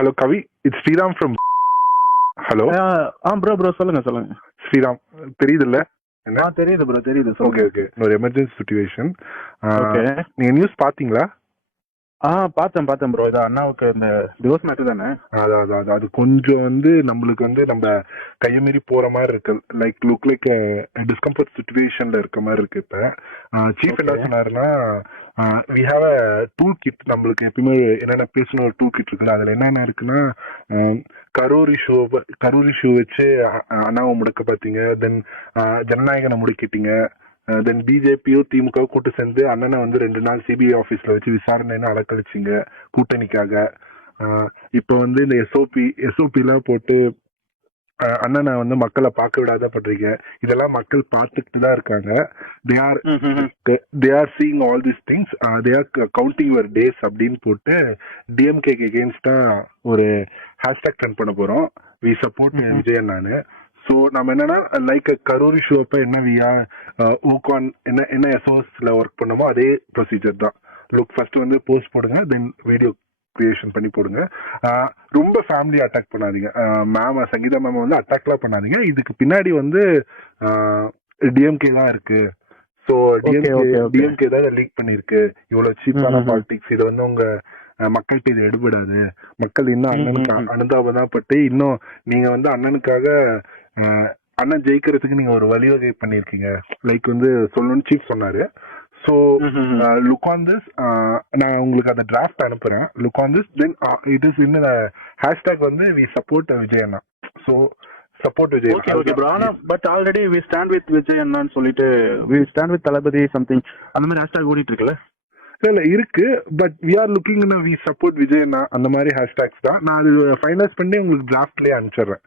Hello Kavi, it's Sriram from. Hello. Bro சொல்லுங்க. ஸ்ரீராம் தெரியுதுல்ல? தெரியுது ப்ரோ, தெரியுது. ஓகே. ஒரு எமர்ஜென்சி சிச்சுவேஷன். நீங்க நியூஸ் பாத்தீங்களா? பார்த்தேன் ப்ரோ. இது அண்ணாவுக்கு இந்த டிவோர்ஸ் மேட்டர் தானே? அது கொஞ்சம் நம்மளுக்கு நம்ம கையமீறி போற மாதிரி இருக்கு. லுக் லைக் டிஸ்கம்ஃபர்ட் சிச்சுவேஷன்ல இருக்க மாதிரி இருக்கு. இப்ப சீஃப் என்ன சொன்னாருன்னா, we have a tool kit. நம்மளுக்கு எப்பயுமே என்னென்ன பேசணும் ஒரு டூல் கிட் இருக்குல்ல, அதுல என்னென்ன இருக்குன்னா, கரூர் இஷ்யூ வச்சு அண்ணாவை முடக்க பாத்தீங்க, தென் ஜனநாயகனை முடக்கிட்டீங்க, தென் பிஜேபியோ திமுக கூட்டு சேர்ந்து அண்ணனை 2 நாள் சிபிஐ ஆபீஸ்ல வச்சு விசாரணைன்னு அலக்கழிச்சிங்க கூட்டணிக்காக. இப்ப இந்த எஸ்ஓபி எல்லாம் போட்டு அண்ணனை மக்களை பார்க்க விடாத பண்றீங்க. இதெல்லாம் மக்கள் பார்த்துட்டு தான் இருக்காங்க. they are seeing all these things, they are counting your days அப்படின்னு போட்டு டிஎம்கே அகேன்ஸ்டா ஒரு ஹேஷ்டாக் ரன் பண்ண போறோம். we support விஜய் அண்ணான்னு. ஸோ நம்ம என்னன்னா, லைக் கரூர் இஷ்யூ அப்ப என்ன ஊகான் என்ன எஸ்ஓஎஸ்ல ஒர்க் பண்ணமோ அதே ப்ரொசீஜர் தான். லுக் ஃபர்ஸ்ட் போஸ்ட் போடுங்க, தென் வீடியோ கிரியேஷன் பண்ணி போடுங்க. ரொம்ப ஃபேமிலி அட்டாக் பண்ணாதீங்க. மேம் சங்கீதா மேம் அட்டாக்லாம் பண்ணாதீங்க. இதுக்கு பின்னாடி டிஎம்கே தான் இருக்கு. ஸோ டிஎம்கே தான் லீக் பண்ணிருக்கு. இவ்வளவு சீப்பான பாலிடிக்ஸ். இதை உங்க மக்கள்கிட்ட இது எடுபடாது. மக்கள் இன்னும் அண்ணனுக்கு அனுதாபம் தான் பட்டு இன்னும் நீங்க அண்ணனுக்காக அண்ணன் ஜெயிக்கிறதுக்கு நீங்க ஒரு வழிவகை பண்ணிருக்கீங்க. லைக் சொல்லணும்னு சீஃப் சொன்னாரு. So look on this. நான் உங்களுக்கு அந்த டிராஃப்ட் அனுப்புறேன். Look on this, then it is in hashtag we support Vijay அண்ணா. So support Vijay. Okay bro. ஆனா but already we stand with Vijay அண்ணான்னு சொல்லிட்டு we stand with Thalapathy something அந்த மாதிரி ஹேஷ்டாக் ஓடிட்டு இருக்குல்ல? இல்ல இருக்கு, but we are looking we support Vijay அண்ணா அந்த மாதிரி ஹேஷ்டாக்ஸ் தான். நான் அது ஃபைனலைஸ் பண்ணி உங்களுக்கு டிராஃப்ட்லயே அனுப்பிச்சிடுறேன்.